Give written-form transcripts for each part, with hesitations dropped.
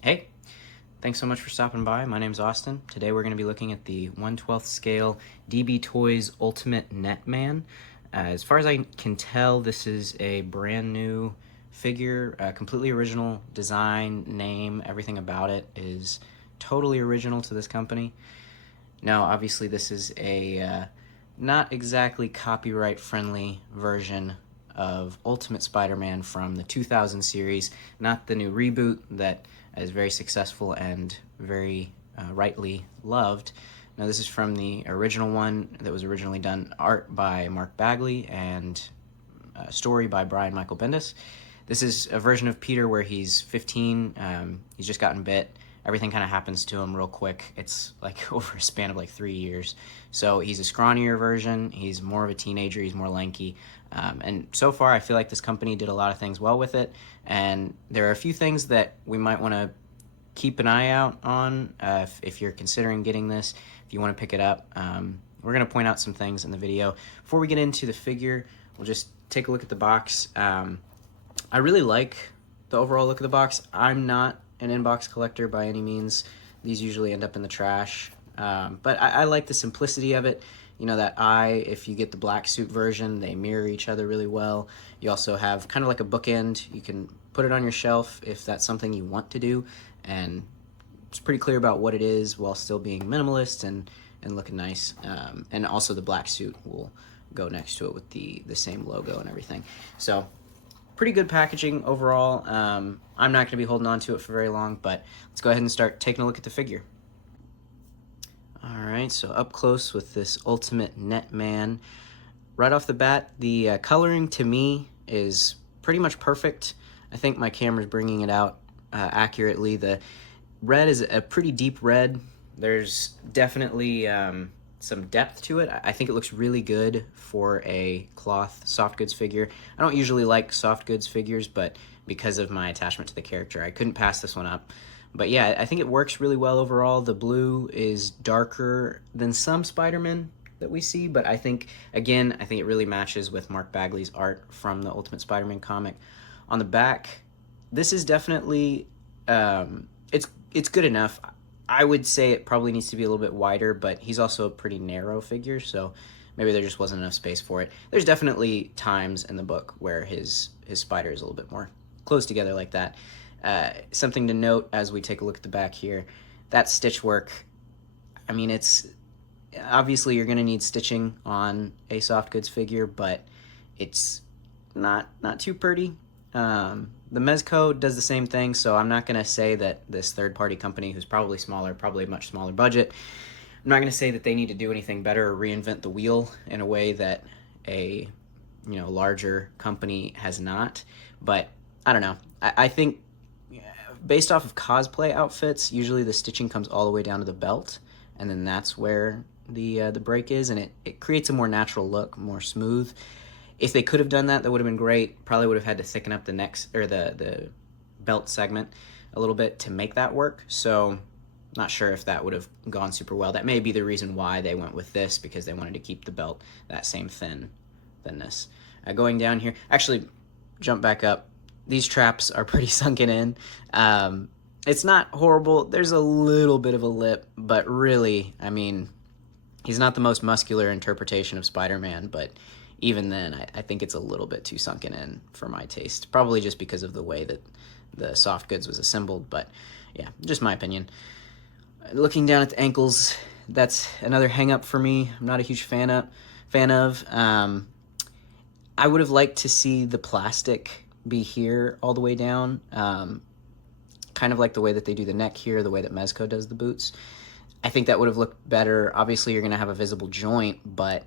Hey, thanks so much for stopping by. My name's Austin. Today we're going to be looking at the 1/12 scale DBToys Ultimate Netman. As far as I can tell, this is a brand new figure, completely original design, name, everything about it is totally original to this company. Now, obviously, this is a not exactly copyright friendly version of Ultimate Spider-Man from the 2000 series, not the new reboot that is very successful and very rightly loved. Now, this is from the original one that was originally done, art by Mark Bagley and story by Brian Michael Bendis. This is a version of Peter where he's 15, he's just gotten bit. Everything kind of happens to him real quick. It's like over a span of like 3 years. So he's a scrawnier version. He's more of a teenager. He's more lanky. And so far, I feel like this company did a lot of things well with it. And there are a few things that we might want to keep an eye out on if you're considering getting this, if you want to pick it up. We're going to point out some things in the video. Before we get into the figure, we'll just take a look at the box. I really like the overall look of the box. I'm not an inbox collector by any means. These usually end up in the trash. But I like the simplicity of it. You know, that if you get the black suit version, they mirror each other really well. You also have kind of like a bookend. You can put it on your shelf if that's something you want to do. And it's pretty clear about what it is while still being minimalist and looking nice. And also the black suit will go next to it with the same logo and everything. So pretty good packaging overall. I'm not going to be holding on to it for very long, but let's go ahead and start taking a look at the figure. All right, so up close with this Ultimate Netman. Right off the bat, the coloring to me is pretty much perfect. I think my camera's bringing it out accurately. The red is a pretty deep red. There's definitely some depth to it. I think it looks really good for a cloth soft goods figure. I don't usually like soft goods figures, but because of my attachment to the character, I couldn't pass this one up. But yeah, I think it works really well overall. The blue is darker than some Spider-Man that we see, but I think, again, I think it really matches with Mark Bagley's art from the Ultimate Spider-Man comic. On the back, this is definitely, it's good enough. I would say it probably needs to be a little bit wider, but he's also a pretty narrow figure, so maybe there just wasn't enough space for it. There's definitely times in the book where his spider is a little bit more close together like that. Something to note as we take a look at the back here, that stitch work, I mean, it's obviously you're going to need stitching on a soft goods figure, but it's not too pretty. The Mezco does the same thing, so I'm not going to say that this third-party company, who's probably smaller, probably a much smaller budget, I'm not going to say that they need to do anything better or reinvent the wheel in a way that a larger company has not. But I don't know. I think based off of cosplay outfits, usually the stitching comes all the way down to the belt, and then that's where the break is, and it creates a more natural look, more smooth. If they could have done that, that would have been great. Probably would have had to thicken up the neck or the belt segment a little bit to make that work. So not sure if that would have gone super well. That may be the reason why they went with this, because they wanted to keep the belt that same thinness. Going down here, actually, jump back up. These traps are pretty sunken in. It's not horrible. There's a little bit of a lip, but really, I mean, he's not the most muscular interpretation of Spider-Man, but even then, I think it's a little bit too sunken in for my taste. Probably just because of the way that the soft goods was assembled, but yeah, just my opinion. Looking down at the ankles, that's another hang-up for me. I'm not a huge fan of. I would have liked to see the plastic be here all the way down, kind of like the way that they do the neck here, the way that Mezco does the boots. I think that would have looked better. Obviously, you're going to have a visible joint, but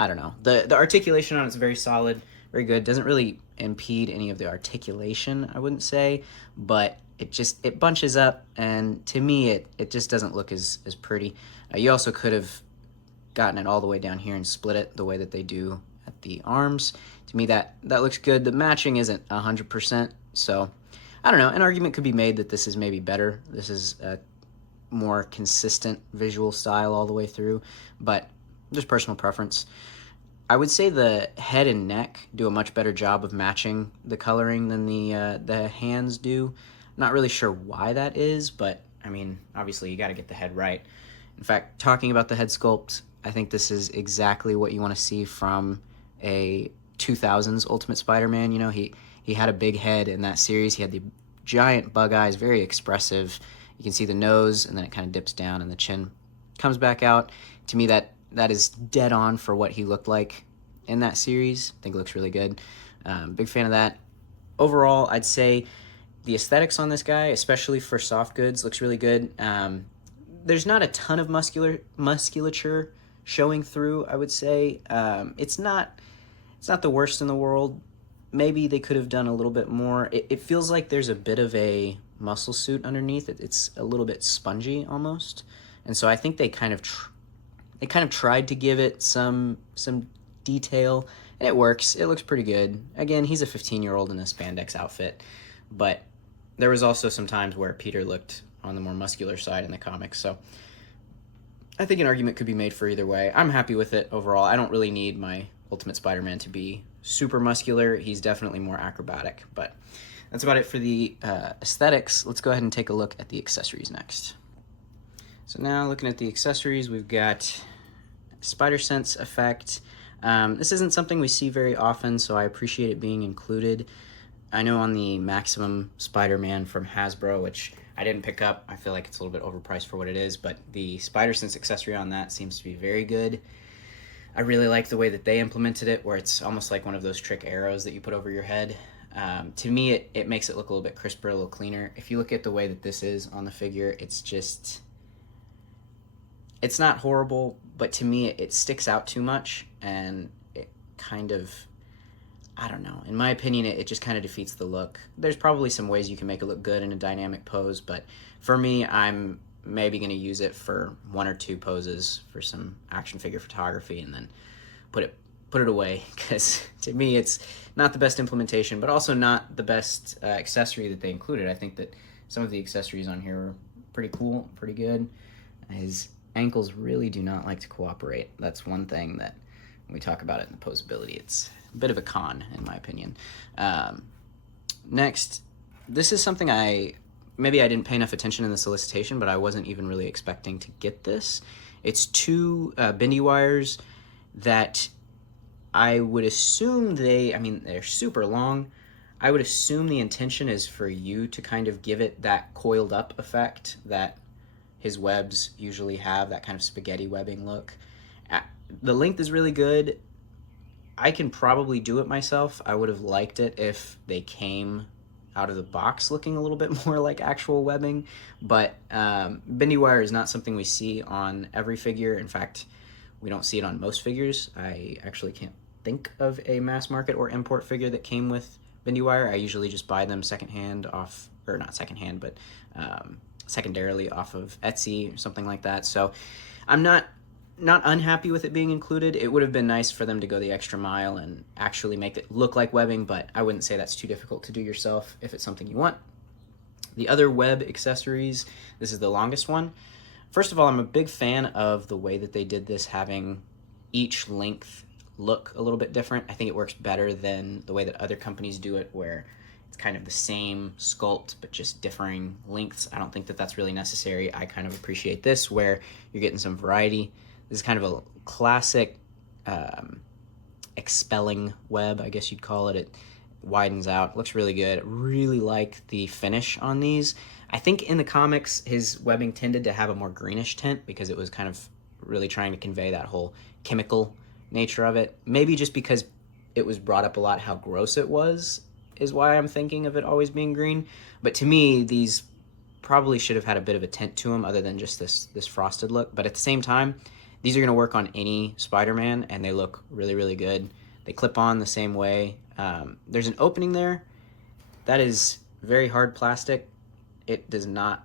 I don't know. The articulation on it's very solid, very good. Doesn't really impede any of the articulation, I wouldn't say, but it bunches up, and to me, it just doesn't look as pretty. You also could have gotten it all the way down here and split it the way that they do at the arms. To me, that looks good. The matching isn't 100%, so I don't know. An argument could be made that this is maybe better. This is a more consistent visual style all the way through, but just personal preference. I would say the head and neck do a much better job of matching the coloring than the hands do. Not really sure why that is, but I mean, obviously you got to get the head right. In fact, talking about the head sculpt, I think this is exactly what you want to see from a 2000s Ultimate Spider-Man. You know, he had a big head in that series. He had the giant bug eyes, very expressive. You can see the nose, and then it kind of dips down, and the chin comes back out. To me, that is dead on for what he looked like in that series. I think it looks really good. Big fan of that. Overall, I'd say the aesthetics on this guy, especially for soft goods, looks really good. There's not a ton of musculature showing through, I would say. It's not the worst in the world. Maybe they could have done a little bit more. It feels like there's a bit of a muscle suit underneath. It's a little bit spongy almost. And so I think they kind of tried to give it some detail, and it works. It looks pretty good. Again, he's a 15-year-old in a spandex outfit, but there was also some times where Peter looked on the more muscular side in the comics. So I think an argument could be made for either way. I'm happy with it overall. I don't really need my Ultimate Spider-Man to be super muscular. He's definitely more acrobatic, but that's about it for the aesthetics. Let's go ahead and take a look at the accessories next. So now looking at the accessories, we've got Spider Sense effect. This isn't something we see very often, so I appreciate it being included. I know on the Maximum Spider-Man from Hasbro, which I didn't pick up, I feel like it's a little bit overpriced for what it is, but the Spider Sense accessory on that seems to be very good. I really like the way that they implemented it, where it's almost like one of those trick arrows that you put over your head. To me, it makes it look a little bit crisper, a little cleaner. If you look at the way that this is on the figure, it's not horrible, but to me, it sticks out too much, and it kind of, I don't know. In my opinion, it just kind of defeats the look. There's probably some ways you can make it look good in a dynamic pose, but for me, I'm maybe going to use it for one or two poses for some action figure photography, and then put it away, because to me, it's not the best implementation, but also not the best accessory that they included. I think that some of the accessories on here are pretty cool, pretty good. His ankles really do not like to cooperate. That's one thing that when we talk about it in the posability, it's a bit of a con, in my opinion. Next, this is something maybe I didn't pay enough attention in the solicitation, but I wasn't even really expecting to get this. It's two bendy wires that I would assume they're super long. I would assume the intention is for you to kind of give it that coiled up effect that his webs usually have, that kind of spaghetti webbing look. The length is really good. I can probably do it myself. I would have liked it if they came out of the box looking a little bit more like actual webbing, but bendy wire is not something we see on every figure. In fact, we don't see it on most figures. I actually can't think of a mass market or import figure that came with bendy wire. I usually just buy them secondhand off, or not secondhand, but secondarily off of Etsy or something like that. So I'm not unhappy with it being included. It would have been nice for them to go the extra mile and actually make it look like webbing, but I wouldn't say that's too difficult to do yourself if it's something you want. The other web accessories, this is the longest one. First of all, I'm a big fan of the way that they did this, having each length look a little bit different. I think it works better than the way that other companies do it, where it's kind of the same sculpt but just differing lengths. I don't think that that's really necessary. I kind of appreciate this, where you're getting some variety. This is kind of a classic expelling web, I guess you'd call it. It widens out, looks really good. Really like the finish on these. I think in the comics, his webbing tended to have a more greenish tint because it was kind of really trying to convey that whole chemical nature of it. Maybe just because it was brought up a lot how gross it was is why I'm thinking of it always being green. But to me, these probably should have had a bit of a tint to them other than just this frosted look. But at the same time, these are going to work on any Spider-Man, and they look really, really good. They clip on the same way. There's an opening there. That is very hard plastic. It does not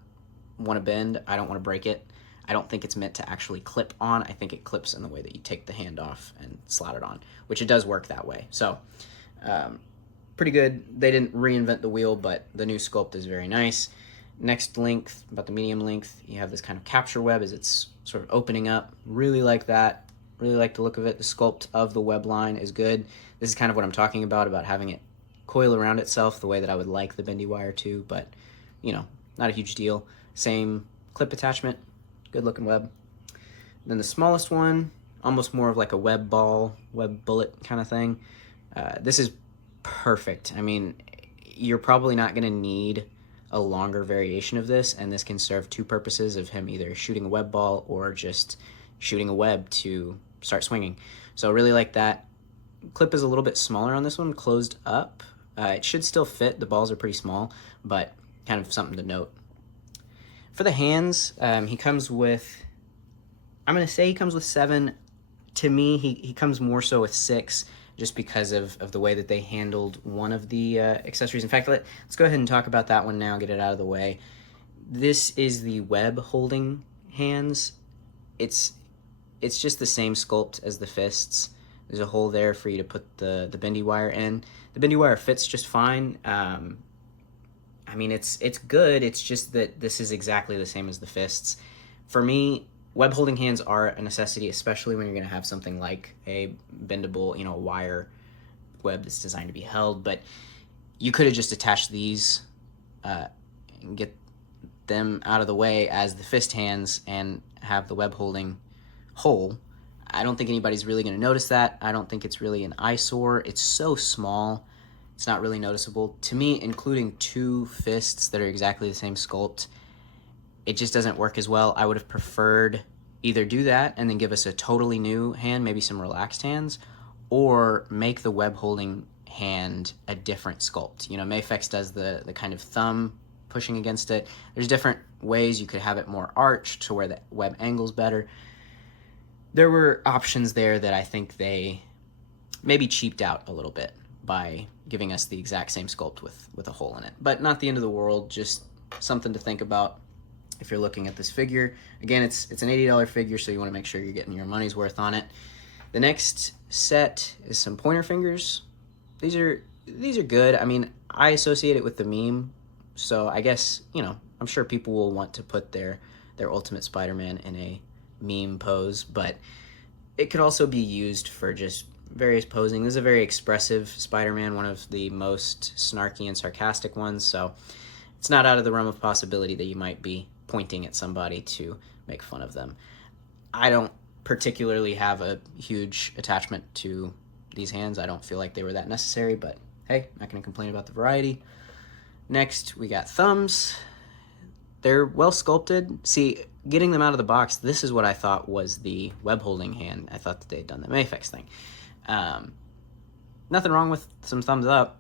want to bend. I don't want to break it. I don't think it's meant to actually clip on. I think it clips in the way that you take the hand off and slot it on, which it does work that way. So pretty good. They didn't reinvent the wheel, but the new sculpt is very nice. Next length, about the medium length, you have this kind of capture web as it's sort of opening up. Really like that. Really like the look of it. The sculpt of the web line is good. This is kind of what I'm talking about having it coil around itself the way that I would like the bendy wire to, but you know, not a huge deal. Same clip attachment, good looking web. Then the smallest one, almost more of like a web ball, web bullet kind of thing. This is perfect. I mean, you're probably not going to need a longer variation of this, and this can serve two purposes of him either shooting a web ball or just shooting a web to start swinging. So I really like that. Clip is a little bit smaller on this one, closed up. It should still fit. The balls are pretty small, but kind of something to note. For the hands, he comes with, I'm going to say he comes with 7. To me, he comes more so with 6, just because of the way that they handled one of the accessories. In fact, let's go ahead and talk about that one now, get it out of the way. This is the web holding hands. It's just the same sculpt as the fists. There's a hole there for you to put the bendy wire in. The bendy wire fits just fine. I mean, it's good. It's just that this is exactly the same as the fists. For me, web holding hands are a necessity, especially when you're going to have something like a bendable, wire web that's designed to be held. But you could have just attached these and get them out of the way as the fist hands and have the web holding hole. I don't think anybody's really going to notice that. I don't think it's really an eyesore. It's so small, it's not really noticeable. To me, including 2 fists that are exactly the same sculpt, it just doesn't work as well. I would have preferred either do that and then give us a totally new hand, maybe some relaxed hands, or make the web holding hand a different sculpt. Mafex does the kind of thumb pushing against it. There's different ways you could have it more arched to where the web angle's better. There were options there that I think they maybe cheaped out a little bit by giving us the exact same sculpt with a hole in it. But not the end of the world, just something to think about if you're looking at this figure. Again, it's an $80 figure, so you want to make sure you're getting your money's worth on it. The next set is some pointer fingers. These are good. I mean, I associate it with the meme, so I guess, I'm sure people will want to put their Ultimate Spider-Man in a meme pose, but it could also be used for just various posing. This is a very expressive Spider-Man, one of the most snarky and sarcastic ones, so it's not out of the realm of possibility that you might be pointing at somebody to make fun of them. I don't particularly have a huge attachment to these hands. I don't feel like they were that necessary, but hey, not going to complain about the variety. Next, we got thumbs. They're well sculpted. See, getting them out of the box, this is what I thought was the web holding hand. I thought that they'd done the Mafex thing. Nothing wrong with some thumbs up.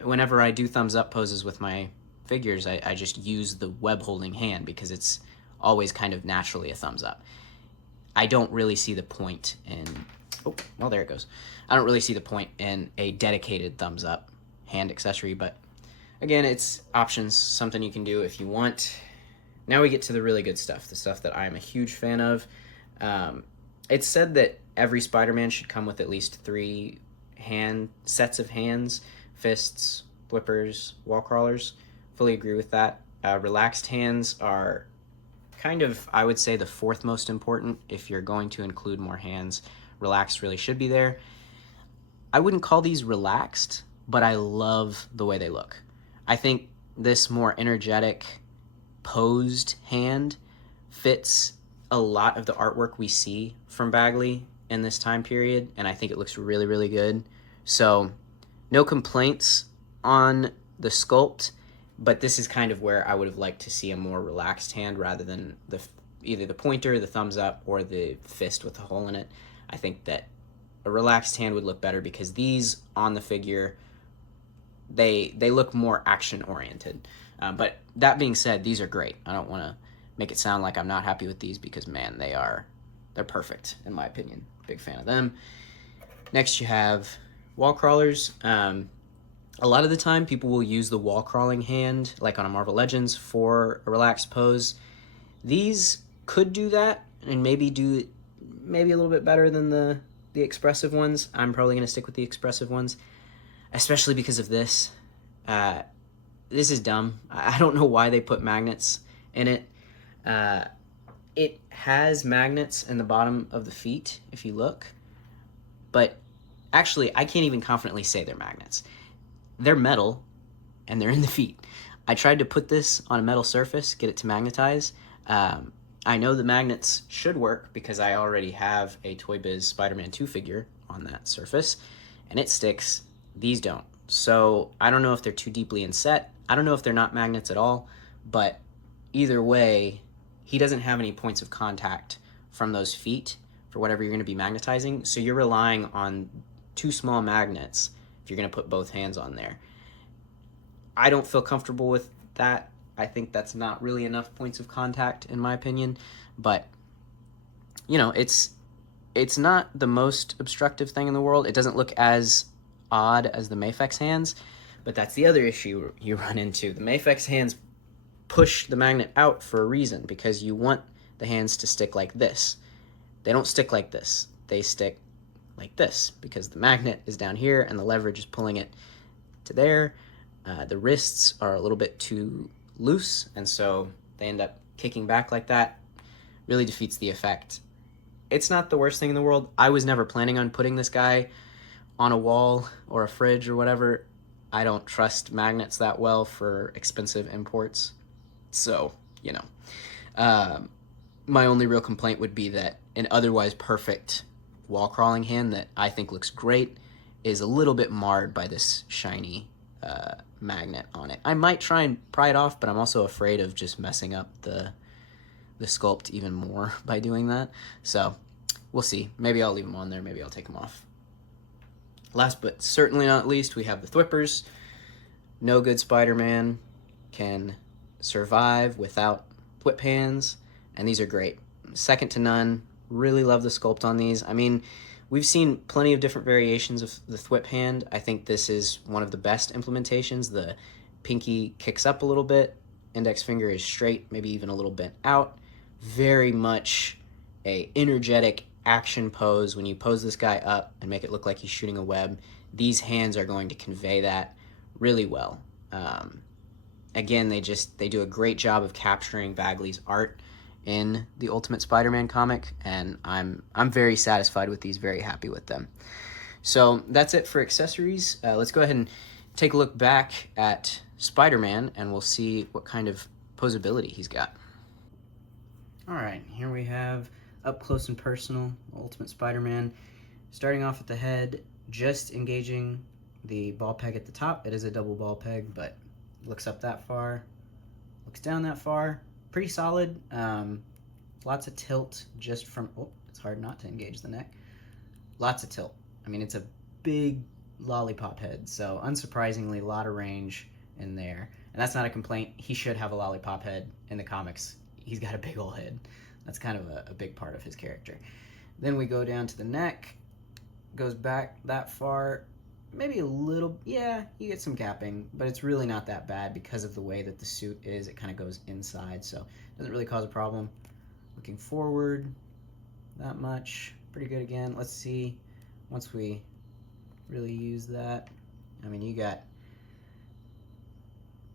Whenever I do thumbs up poses with my figures, I just use the web holding hand because it's always kind of naturally a thumbs up. I don't really see the point in, there it goes. I don't really see the point in a dedicated thumbs up hand accessory, but again, it's options, something you can do if you want. Now we get to the really good stuff, the stuff that I'm a huge fan of. It's said that every Spider-Man should come with at least 3 sets of hands, fists, flippers, wall crawlers. Fully agree with that. Relaxed hands are kind of, I would say, the 4th most important. If you're going to include more hands, relaxed really should be there. I wouldn't call these relaxed, but I love the way they look. I think this more energetic, posed hand fits a lot of the artwork we see from Bagley in this time period, and I think it looks really, really good. So, no complaints on the sculpt, but this is kind of where I would have liked to see a more relaxed hand rather than either the pointer, the thumbs up, or the fist with a hole in it. I think that a relaxed hand would look better because these on the figure, they look more action oriented. But that being said, these are great. I don't want to make it sound like I'm not happy with these because, man, they're perfect in my opinion. Big fan of them. Next you have wall crawlers. A lot of the time people will use the wall crawling hand, like on a Marvel Legends, for a relaxed pose. These could do that and maybe do a little bit better than the expressive ones. I'm probably going to stick with the expressive ones, especially because of this. This is dumb. I don't know why they put magnets in it. It has magnets in the bottom of the feet, if you look. But actually, I can't even confidently say they're magnets. They're metal, and they're in the feet. I tried to put this on a metal surface, get it to magnetize. I know the magnets should work because I already have a Toy Biz Spider-Man 2 figure on that surface, and it sticks. These don't. So I don't know if they're too deeply inset. I don't know if they're not magnets at all, but either way, he doesn't have any points of contact from those feet for whatever you're going to be magnetizing. So you're relying on 2 small magnets if you're going to put both hands on there. I don't feel comfortable with that. I think that's not really enough points of contact in my opinion, but you know, it's not the most obstructive thing in the world. It doesn't look as odd as the Mafex hands, but that's the other issue you run into. The Mafex hands push the magnet out for a reason, because you want the hands to stick like this. They don't stick like this. They stick like this because the magnet is down here and the leverage is pulling it to there. The wrists are a little bit too loose, and so they end up kicking back like that. Really defeats the effect. It's not the worst thing in the world. I was never planning on putting this guy on a wall or a fridge or whatever. I don't trust magnets that well for expensive imports. So, you know. My only real complaint would be that an otherwise perfect wall crawling hand that I think looks great is a little bit marred by this shiny magnet on it. I might try and pry it off, but I'm also afraid of just messing up the sculpt even more by doing that. So we'll see. Maybe I'll leave them on there. Maybe I'll take them off. Last but certainly not least, we have the Thwippers. No good Spider-Man can survive without Thwip hands, and these are great. Second to none. Really love the sculpt on these. I mean, we've seen plenty of different variations of the Thwip hand. I think this is one of the best implementations. The pinky kicks up a little bit, index finger is straight, maybe even a little bit out. Very much a energetic action pose. When you pose this guy up and make it look like he's shooting a web, these hands are going to convey that really well. Again, they do a great job of capturing Bagley's art in the Ultimate Spider-Man comic, and I'm very satisfied with these, very happy with them. So that's it for accessories. Let's go ahead and take a look back at Spider-Man, and we'll see what kind of posability he's got. All right, here we have up close and personal Ultimate Spider-Man. Starting off at the head, just engaging the ball peg at the top. It is a double ball peg, but looks up that far, looks down that far. Pretty solid. Lots of tilt just from, oh, it's hard not to engage the neck. Lots of tilt. I mean, it's a big lollipop head, so unsurprisingly, a lot of range in there. And that's not a complaint. He should have a lollipop head in the comics. He's got a big old head. That's kind of a big part of his character. Then we go down to the neck. Goes back that far. Maybe a little, yeah, you get some gapping, but it's really not that bad because of the way that the suit is. It kind of goes inside, so it doesn't really cause a problem. Looking forward, not much. Pretty good again. Let's see, once we really use that, I mean, you got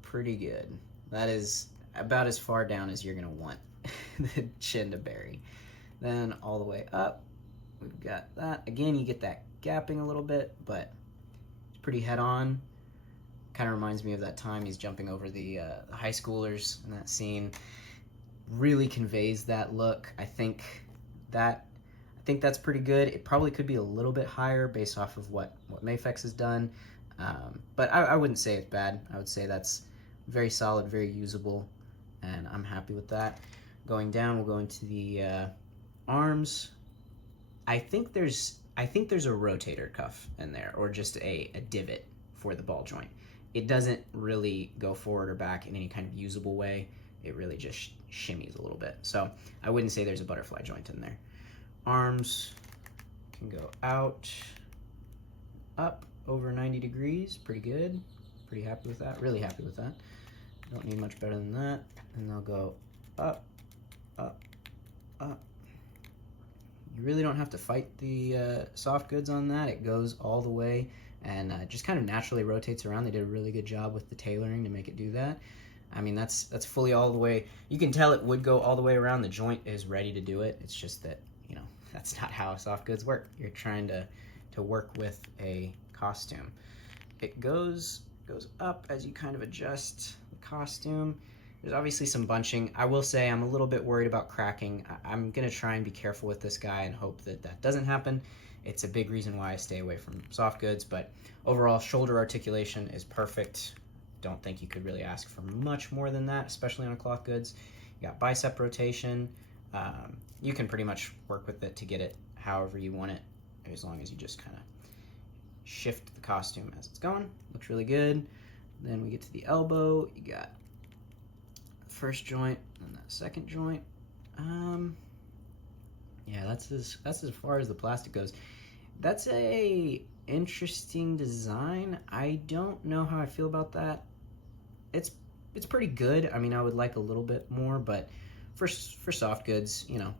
pretty good. That is about as far down as you're gonna want the chin to bury. Then all the way up, we've got that. Again, you get that gapping a little bit, but it's pretty head-on. Kind of reminds me of that time he's jumping over the high schoolers in that scene. Really conveys that look. I think that's pretty good. It probably could be a little bit higher based off of what Mafex has done, but I wouldn't say it's bad. I would say that's very solid, very usable, and I'm happy with that. Going down, we'll go into the arms. I think there's a rotator cuff in there, or just a divot for the ball joint. It doesn't really go forward or back in any kind of usable way. It really just shimmies a little bit. So I wouldn't say there's a butterfly joint in there. Arms can go out, up over 90 degrees. Pretty good. Pretty happy with that. Really happy with that. Don't need much better than that. And they'll go up, up, up. You really don't have to fight the soft goods on that. It goes all the way and just kind of naturally rotates around. They did a really good job with the tailoring to make it do that. I mean, that's fully all the way. You can tell it would go all the way around. The joint is ready to do it. It's just that, you know, that's not how soft goods work. You're trying to work with a costume. It goes up as you kind of adjust the costume. There's obviously some bunching. I will say I'm a little bit worried about cracking. I'm going to try and be careful with this guy and hope that that doesn't happen. It's a big reason why I stay away from soft goods, but overall shoulder articulation is perfect. Don't think you could really ask for much more than that, especially on cloth goods. You got bicep rotation. You can pretty much work with it to get it however you want it, as long as you just kind of shift the costume as it's going. Looks really good. Then we get to the elbow. You got first joint and that second joint. Yeah, that's as far as the plastic goes. That's a interesting design. I don't know how I feel about that. It's pretty good. I mean, I would like a little bit more, but for soft goods, you know,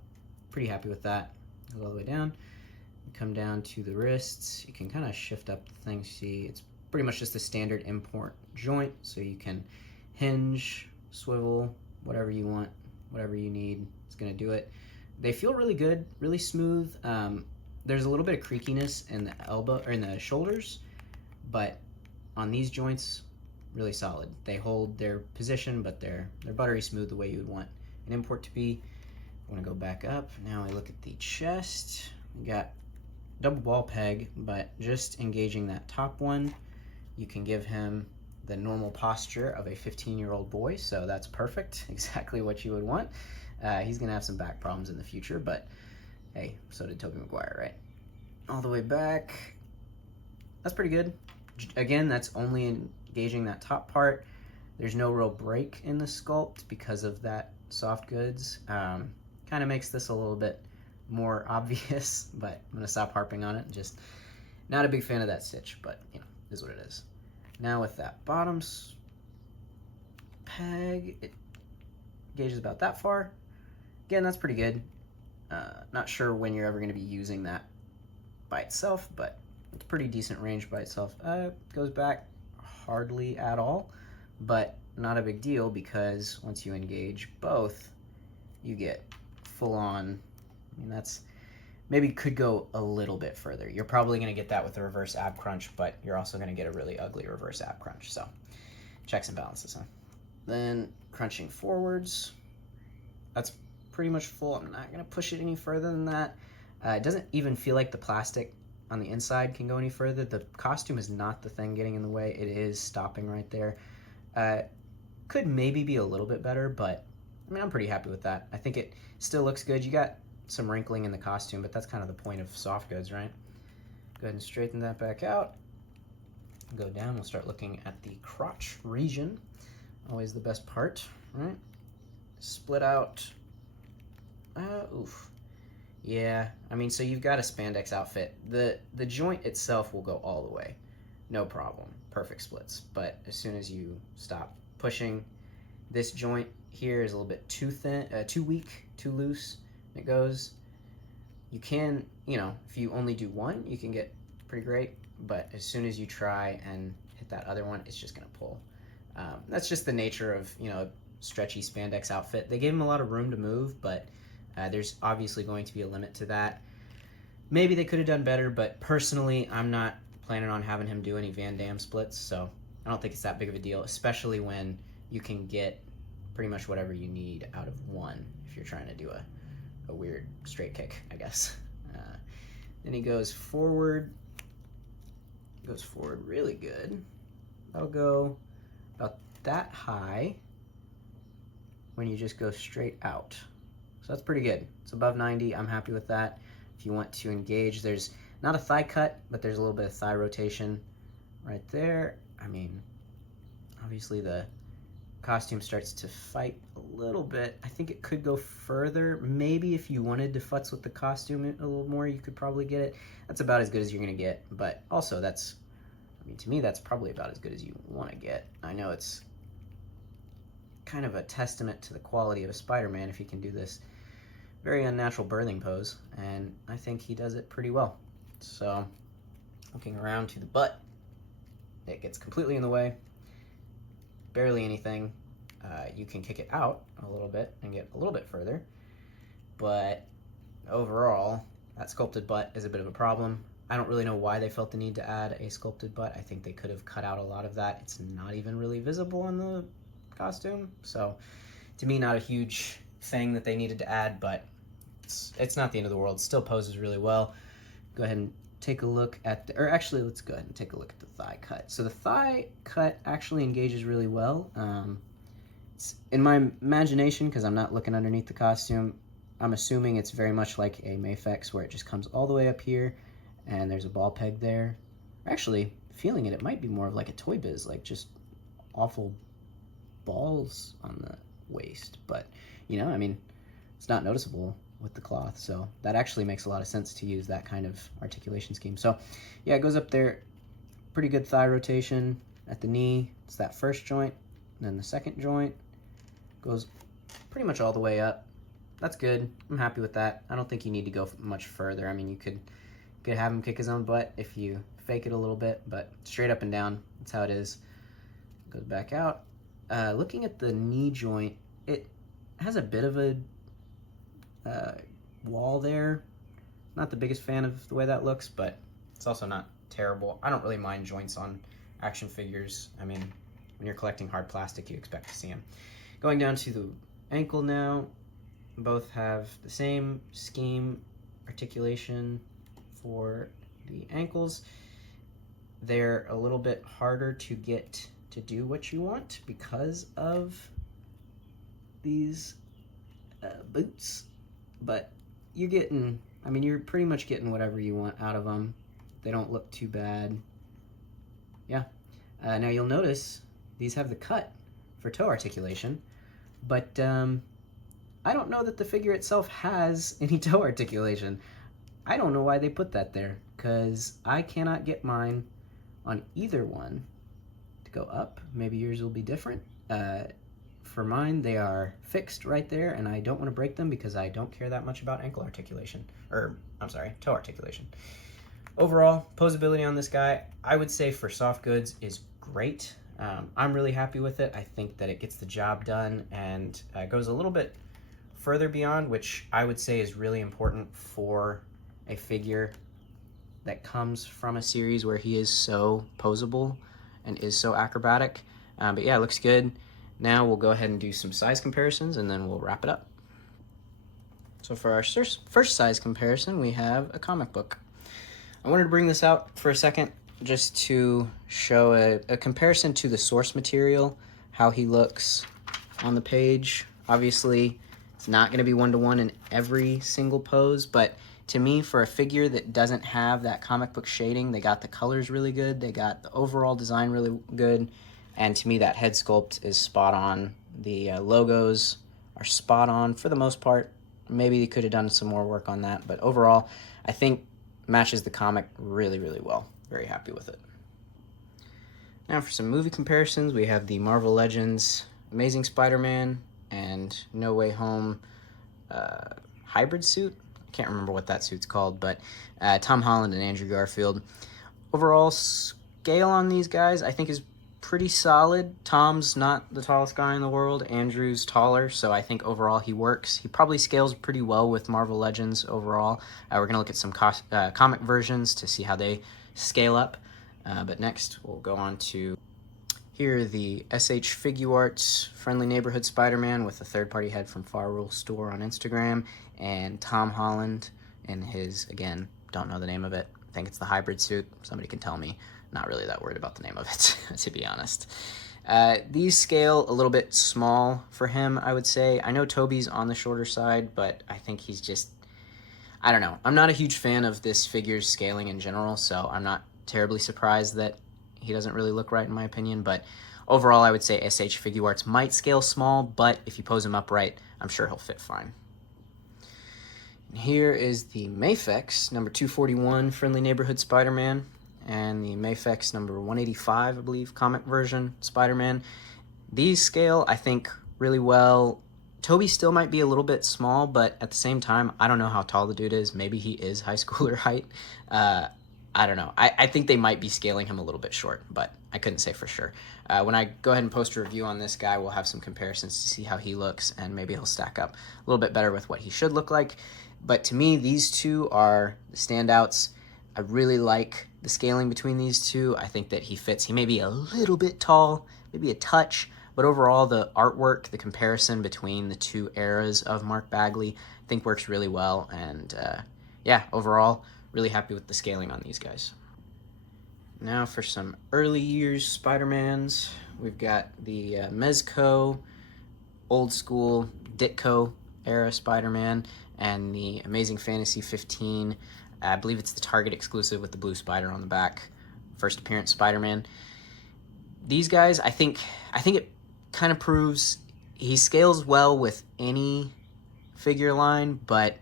pretty happy with that. Go all the way down. You come down to the wrists. You can kind of shift up the thing. See, it's pretty much just a standard import joint, so you can hinge, swivel, whatever you want, whatever you need, it's gonna do it. They feel really good, really smooth. There's a little bit of creakiness in the elbow or in the shoulders, but on these joints, really solid. They hold their position, but they're buttery smooth the way you would want an import to be. I'm gonna go back up. Now we look at the chest. We got double ball peg, but just engaging that top one, you can give him the normal posture of a 15-year-old boy, so that's perfect, exactly what you would want. He's gonna have some back problems in the future, but hey, so did Tobey Maguire, right? All the way back, that's pretty good. Again, that's only engaging that top part. There's no real break in the sculpt because of that soft goods. Kind of makes this a little bit more obvious, but I'm gonna stop harping on it. Just not a big fan of that stitch, but you know, is what it is. Now with that bottom peg, it gauges about that far. Again, that's pretty good. Not sure when you're ever going to be using that by itself, but it's pretty decent range by itself. Goes back hardly at all, but not a big deal because once you engage both, you get full on. I mean, that's maybe could go a little bit further. You're probably going to get that with a reverse ab crunch, but you're also going to get a really ugly reverse ab crunch. So checks and balances, huh? Then crunching forwards. That's pretty much full. I'm not going to push it any further than that. It doesn't even feel like the plastic on the inside can go any further. The costume is not the thing getting in the way. It is stopping right there. Could maybe be a little bit better, but I mean, I'm pretty happy with that. I think it still looks good. You got some wrinkling in the costume, but that's kind of the point of soft goods, right? Go ahead and straighten that back out. Go down, we'll start looking at the crotch region. Always the best part, right? Split out. Oof. Yeah, I mean, so you've got a spandex outfit. The joint itself will go all the way. No problem. Perfect splits. But as soon as you stop pushing, this joint here is a little bit too thin, too weak, too loose. It goes. You can, you know, if you only do one, you can get pretty great. But as soon as you try and hit that other one, it's just going to pull. That's just the nature of, you know, a stretchy spandex outfit. They gave him a lot of room to move, but there's obviously going to be a limit to that. Maybe they could have done better, but personally, I'm not planning on having him do any Van Damme splits, so I don't think it's that big of a deal, especially when you can get pretty much whatever you need out of one if you're trying to do a weird straight kick, I guess. Then he goes forward. Goes forward really good. That'll go about that high when you just go straight out. So that's pretty good. It's above 90. I'm happy with that. If you want to engage, there's not a thigh cut, but there's a little bit of thigh rotation right there. I mean, obviously the costume starts to fight a little bit. I think it could go further. Maybe if you wanted to futz with the costume a little more, you could probably get it. That's about as good as you're gonna get, but also that's, I mean, to me, that's probably about as good as you want to get. I know it's kind of a testament to the quality of a Spider-Man if he can do this very unnatural birthing pose, and I think he does it pretty well. So, looking around to the butt, it gets completely in the way, barely anything. You can kick it out a little bit and get a little bit further, but overall, that sculpted butt is a bit of a problem. I don't really know why they felt the need to add a sculpted butt. I think they could have cut out a lot of that. It's not even really visible on the costume. So to me, not a huge thing that they needed to add, but it's not the end of the world. It still poses really well. Go ahead and take a look at or actually let's go ahead and take a look at the thigh cut. So the thigh cut actually engages really well. In my imagination, because I'm not looking underneath the costume, I'm assuming it's very much like a Mafex where it just comes all the way up here and there's a ball peg there. Actually, feeling it might be more of like a Toy Biz, like just awful balls on the waist. But, you know, I mean, it's not noticeable with the cloth, so that actually makes a lot of sense to use that kind of articulation scheme. So yeah, it goes up there, pretty good thigh rotation at the knee. It's that first joint, and then the second joint goes pretty much all the way up. That's good. I'm happy with that. I don't think you need to go much further. I mean, you could have him kick his own butt if you fake it a little bit, but straight up and down, that's how it is. Goes back out. Looking at the knee joint, it has a bit of a wall there. Not the biggest fan of the way that looks, but it's also not terrible. I don't really mind joints on action figures. I mean, when you're collecting hard plastic, you expect to see them. Going down to the ankle now, both have the same scheme, articulation for the ankles. They're a little bit harder to get to do what you want because of these boots, but you're pretty much getting whatever you want out of them. They don't look too bad. Yeah. Now you'll notice these have the cut for toe articulation, but I don't know that the figure itself has any toe articulation. I don't know why they put that there, because I cannot get mine on either one to go up. Maybe yours will be different. For mine, they are fixed right there, and I don't want to break them because I don't care that much about ankle articulation, or I'm sorry, toe articulation. Overall, posability on this guy, I would say for soft goods is great. I'm really happy with it. I think that it gets the job done and goes a little bit further beyond, which I would say is really important for a figure that comes from a series where he is so posable and is so acrobatic. But yeah, it looks good. Now we'll go ahead and do some size comparisons and then we'll wrap it up. So for our first size comparison, we have a comic book. I wanted to bring this out for a second just to show a comparison to the source material, how he looks on the page. Obviously, it's not going to be one-to-one in every single pose, but to me, for a figure that doesn't have that comic book shading, they got the colors really good, they got the overall design really good, and to me that head sculpt is spot on. The logos are spot on for the most part. Maybe they could have done some more work on that, but overall, I think matches the comic really, really well. Very happy with it. Now for some movie comparisons, we have the Marvel Legends Amazing Spider-Man and No Way Home hybrid suit. I can't remember what that suit's called, but Tom Holland and Andrew Garfield. Overall scale on these guys I think is pretty solid. Tom's not the tallest guy in the world. Andrew's taller, so I think overall he works. He probably scales pretty well with Marvel Legends overall. We're going to look at some comic versions to see how they scale up. But next, we'll go on to here the SH Figuarts Friendly Neighborhood Spider-Man with a third-party head from Far Rule Store on Instagram, and Tom Holland in his, again, don't know the name of it. I think it's the hybrid suit. Somebody can tell me. Not really that worried about the name of it, to be honest. These scale a little bit small for him, I would say. I know Toby's on the shorter side, but I think he's just, I don't know. I'm not a huge fan of this figure's scaling in general, so I'm not terribly surprised that he doesn't really look right in my opinion, but overall I would say SH Figuarts might scale small, but if you pose him upright, I'm sure he'll fit fine. And here is the Mafex number 241 Friendly Neighborhood Spider-Man, and the Mafex number 185, I believe, comic version Spider-Man. These scale, I think, really well. Toby still might be a little bit small, but at the same time, I don't know how tall the dude is. Maybe he is high schooler height. I don't know. I think they might be scaling him a little bit short, but I couldn't say for sure. When I go ahead and post a review on this guy, we'll have some comparisons to see how he looks, and maybe he'll stack up a little bit better with what he should look like. But to me, these two are the standouts. I really like the scaling between these two. I think that he fits. He may be a little bit tall, maybe a touch, but But overall, the artwork, the comparison between the two eras of Mark Bagley, I think works really well. And yeah, overall, really happy with the scaling on these guys. Now for some early years Spider-Mans. We've got the Mezco, old school Ditko era Spider-Man, and the Amazing Fantasy 15. I believe it's the Target exclusive with the blue spider on the back. First appearance Spider-Man. These guys, I think it kind of proves he scales well with any figure line, but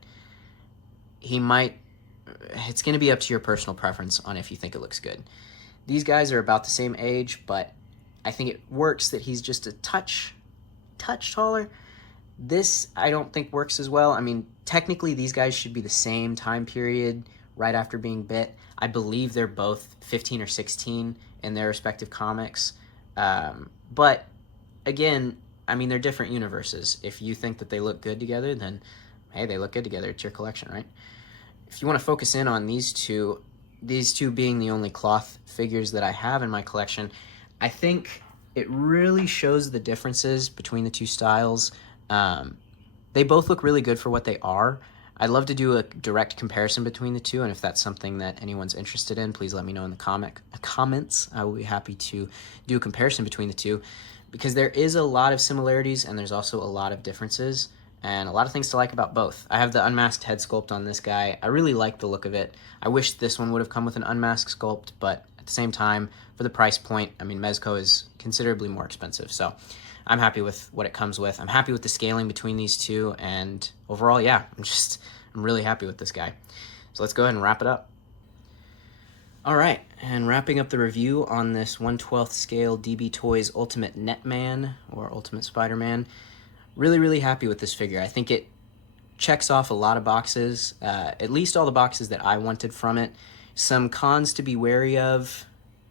it's going to be up to your personal preference on if you think it looks good. These guys are about the same age, but I think it works that he's just a touch taller. This, I don't think works as well. I mean, technically these guys should be the same time period right after being bit. I believe they're both 15 or 16 in their respective comics. But again, I mean, they're different universes. If you think that they look good together, then hey, they look good together. It's your collection, right? If you want to focus in on these two being the only cloth figures that I have in my collection, I think it really shows the differences between the two styles. They both look really good for what they are. I'd love to do a direct comparison between the two, and if that's something that anyone's interested in, please let me know in the comments. I will be happy to do a comparison between the two, because there is a lot of similarities and there's also a lot of differences, and a lot of things to like about both. I have the unmasked head sculpt on this guy. I really like the look of it. I wish this one would have come with an unmasked sculpt, but at the same time, for the price point, I mean, Mezco is considerably more expensive, so I'm happy with what it comes with. I'm happy with the scaling between these two, and overall, yeah, I'm really happy with this guy. So let's go ahead and wrap it up. All right, and wrapping up the review on this 1/12 scale DBToys Ultimate Netman, or Ultimate Spider-Man. Really happy with this figure. I think it checks off a lot of boxes, at least all the boxes that I wanted from it. Some cons to be wary of: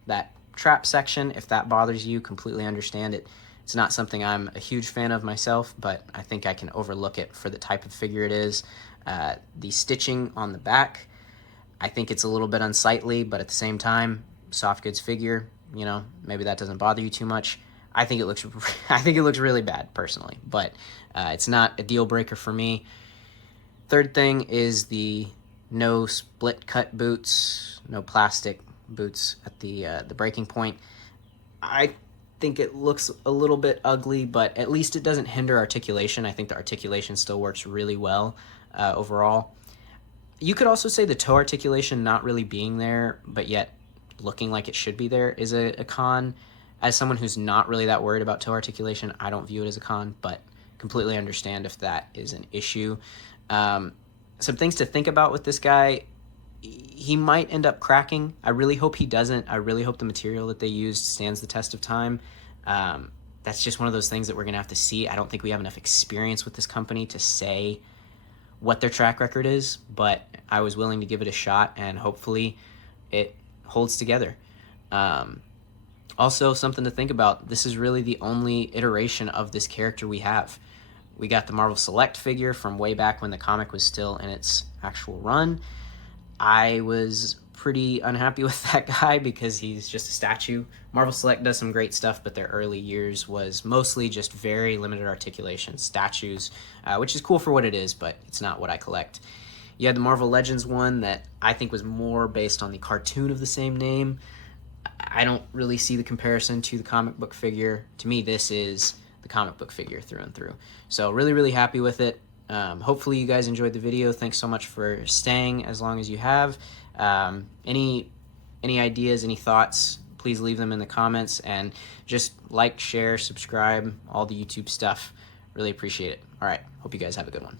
that trap section. If that bothers you, completely understand it. It's not something I'm a huge fan of myself, but I think I can overlook it for the type of figure it is. The stitching on the back, I think it's a little bit unsightly, but at the same time, soft goods figure, you know, maybe that doesn't bother you too much. I think it looks really bad personally, but it's not a deal breaker for me. Third thing is the no split cut boots, no plastic boots at the breaking point. I think it looks a little bit ugly, but at least it doesn't hinder articulation. I think the articulation still works really well overall. You could also say the toe articulation not really being there, but yet looking like it should be there is a con. As someone who's not really that worried about toe articulation, I don't view it as a con, but completely understand if that is an issue. Some things to think about with this guy: he might end up cracking. I really hope he doesn't. I really hope the material that they used stands the test of time. That's just one of those things that we're going to have to see. I don't think we have enough experience with this company to say what their track record is, but I was willing to give it a shot, and hopefully it holds together. Also, something to think about: this is really the only iteration of this character we have. We got the Marvel Select figure from way back when the comic was still in its actual run. I was pretty unhappy with that guy because he's just a statue. Marvel Select does some great stuff, but their early years was mostly just very limited articulation statues, which is cool for what it is, but it's not what I collect. You had the Marvel Legends one that I think was more based on the cartoon of the same name. I don't really see the comparison to the comic book figure. To me, this is the comic book figure through and through. So really happy with it. Hopefully you guys enjoyed the video. Thanks so much for staying as long as you have. Any ideas, any thoughts, please leave them in the comments, and just like, share, subscribe, all the YouTube stuff. Really appreciate it. All right, hope you guys have a good one.